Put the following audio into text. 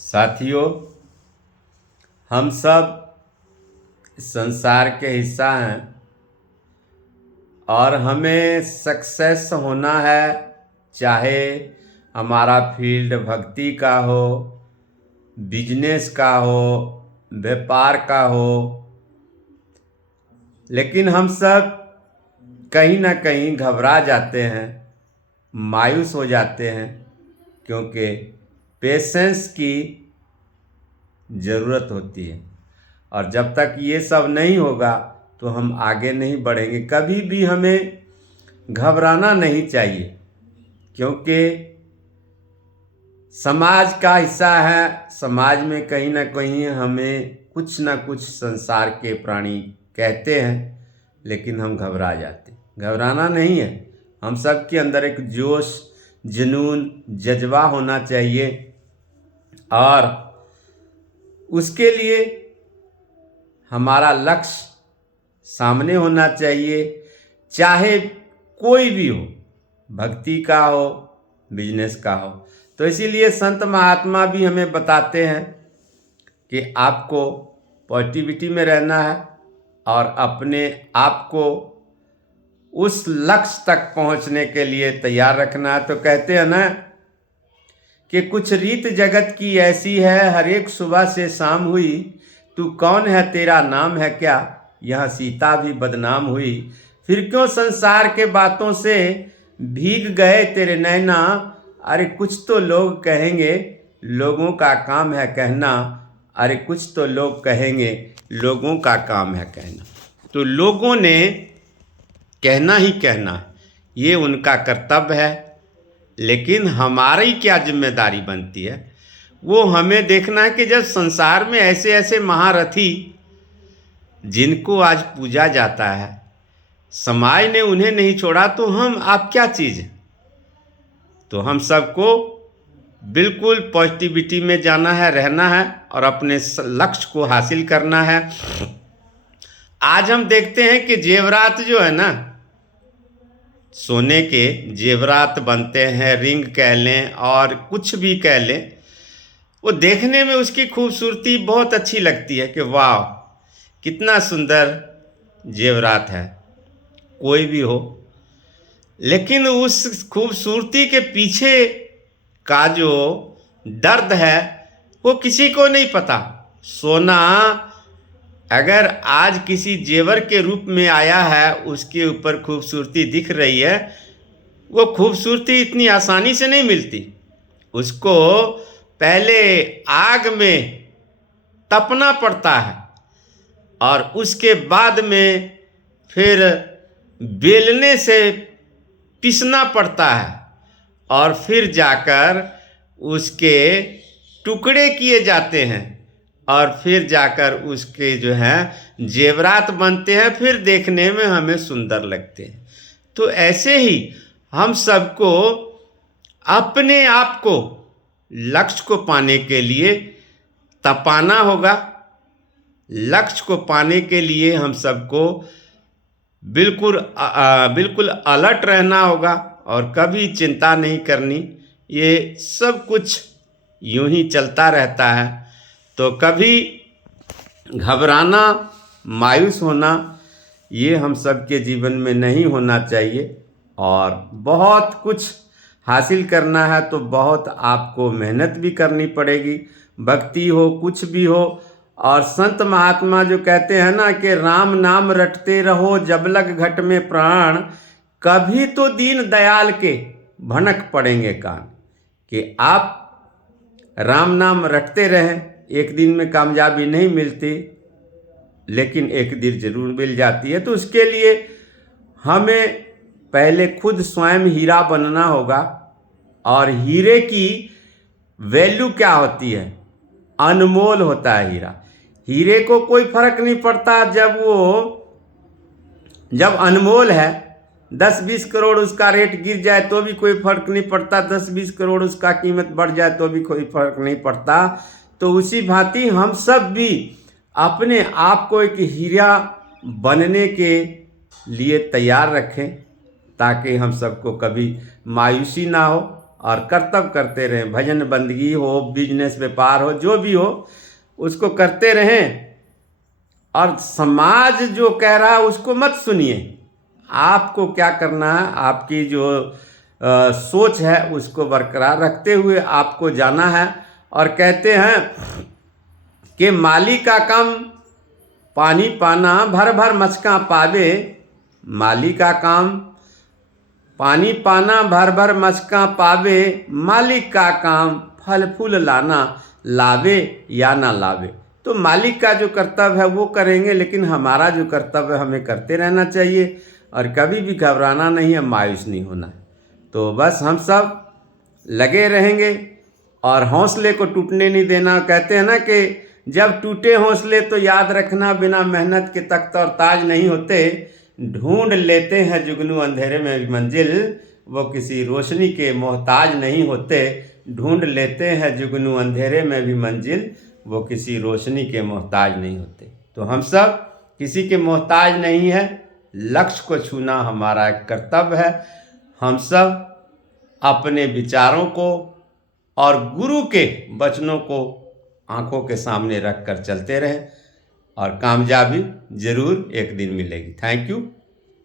साथियों, हम सब संसार के हिस्सा हैं और हमें सक्सेस होना है, चाहे हमारा फील्ड भक्ति का हो, बिजनेस का हो, व्यापार का हो। लेकिन हम सब कहीं ना कहीं घबरा जाते हैं, मायूस हो जाते हैं, क्योंकि पेशेंस की ज़रूरत होती है। और जब तक ये सब नहीं होगा तो हम आगे नहीं बढ़ेंगे। कभी भी हमें घबराना नहीं चाहिए, क्योंकि समाज का हिस्सा है। समाज में कहीं ना कहीं हमें कुछ ना कुछ संसार के प्राणी कहते हैं, लेकिन हम घबरा जाते। घबराना नहीं है, हम सब के अंदर एक जोश, जुनून, जज्बा होना चाहिए और उसके लिए हमारा लक्ष्य सामने होना चाहिए, चाहे कोई भी हो, भक्ति का हो, बिजनेस का हो। तो इसीलिए संत महात्मा भी हमें बताते हैं कि आपको पॉजिटिविटी में रहना है और अपने आप को उस लक्ष्य तक पहुंचने के लिए तैयार रखना है। तो कहते हैं ना कि कुछ रीत जगत की ऐसी है, हर एक सुबह से शाम हुई, तू कौन है तेरा नाम है क्या, यह सीता भी बदनाम हुई। फिर क्यों संसार के बातों से भीग गए तेरे नैना, अरे कुछ तो लोग कहेंगे, लोगों का काम है कहना, अरे कुछ तो लोग कहेंगे, लोगों का काम है कहना। तो लोगों ने कहना ही कहना है, ये उनका कर्तव्य है। लेकिन हमारी क्या जिम्मेदारी बनती है, वो हमें देखना है कि जब संसार में ऐसे ऐसे महारथी जिनको आज पूजा जाता है, समाज ने उन्हें नहीं छोड़ा, तो हम आप क्या चीज़। तो हम सबको बिल्कुल पॉजिटिविटी में जाना है, रहना है और अपने लक्ष्य को हासिल करना है। आज हम देखते हैं कि जेवरात जो है ना, सोने के जेवरात बनते हैं, रिंग कह लें और कुछ भी कह लें, वो देखने में उसकी खूबसूरती बहुत अच्छी लगती है कि वाह कितना सुंदर जेवरात है, कोई भी हो। लेकिन उस खूबसूरती के पीछे का जो दर्द है वो किसी को नहीं पता। सोना अगर आज किसी जेवर के रूप में आया है, उसके ऊपर खूबसूरती दिख रही है, वो खूबसूरती इतनी आसानी से नहीं मिलती। उसको पहले आग में तपना पड़ता है और उसके बाद में फिर बेलने से पीसना पड़ता है और फिर जाकर उसके टुकड़े किए जाते हैं और फिर जाकर उसके जो हैं जेवरात बनते हैं, फिर देखने में हमें सुंदर लगते हैं। तो ऐसे ही हम सबको अपने आप को लक्ष्य को पाने के लिए तपाना होगा। लक्ष्य को पाने के लिए हम सबको बिल्कुल अलर्ट रहना होगा और कभी चिंता नहीं करनी। ये सब कुछ यूं ही चलता रहता है, तो कभी घबराना, मायूस होना, ये हम सब के जीवन में नहीं होना चाहिए। और बहुत कुछ हासिल करना है तो बहुत आपको मेहनत भी करनी पड़ेगी, भक्ति हो, कुछ भी हो। और संत महात्मा जो कहते हैं ना कि राम नाम रटते रहो जब लग घट में प्राण, कभी तो दीन दयाल के भनक पड़ेंगे कान। कि आप राम नाम रटते रहें, एक दिन में कामयाबी नहीं मिलती, लेकिन एक दिन जरूर मिल जाती है। तो उसके लिए हमें पहले खुद स्वयं हीरा बनना होगा। और हीरे की वैल्यू क्या होती है, अनमोल होता है हीरा। हीरे को कोई फर्क नहीं पड़ता जब अनमोल है, 10-20 करोड़ उसका रेट गिर जाए तो भी कोई फर्क नहीं पड़ता, 10-20 करोड़ उसका कीमत बढ़ जाए तो भी कोई फर्क नहीं पड़ता। तो उसी भांति हम सब भी अपने आप को एक हीरा बनने के लिए तैयार रखें, ताकि हम सबको कभी मायूसी ना हो और कर्तव्य करते रहें। भजन बंदगी हो, बिजनेस व्यापार हो, जो भी हो उसको करते रहें। और समाज जो कह रहा है उसको मत सुनिए। आपको क्या करना है, आपकी जो सोच है उसको बरकरार रखते हुए आपको जाना है। और कहते हैं कि माली का काम पानी पाना, भर भर मचका पावे। माली का काम पानी पाना, भर भर मचका पावे। मालिक का काम फल फूल लाना, लावे या ना लावे। तो मालिक का जो कर्तव्य है वो करेंगे, लेकिन हमारा जो कर्तव्य है हमें करते रहना चाहिए और कभी भी घबराना नहीं है, मायूस नहीं होना है। तो बस हम सब लगे रहेंगे और हौसले को टूटने नहीं देना। कहते हैं ना कि जब टूटे हौसले तो याद रखना, बिना मेहनत के तख्त और ताज नहीं होते। ढूंढ लेते हैं जुगनू अंधेरे में भी मंजिल, वो किसी रोशनी के मोहताज नहीं होते। ढूंढ लेते हैं जुगनू अंधेरे में भी मंजिल, वो किसी रोशनी के मोहताज नहीं होते। तो हम सब किसी के मोहताज नहीं है। लक्ष्य को छूना हमारा एक कर्तव्य है। हम सब अपने विचारों को और गुरु के वचनों को आंखों के सामने रख कर चलते रहें और कामयाबी जरूर एक दिन मिलेगी। Thank you.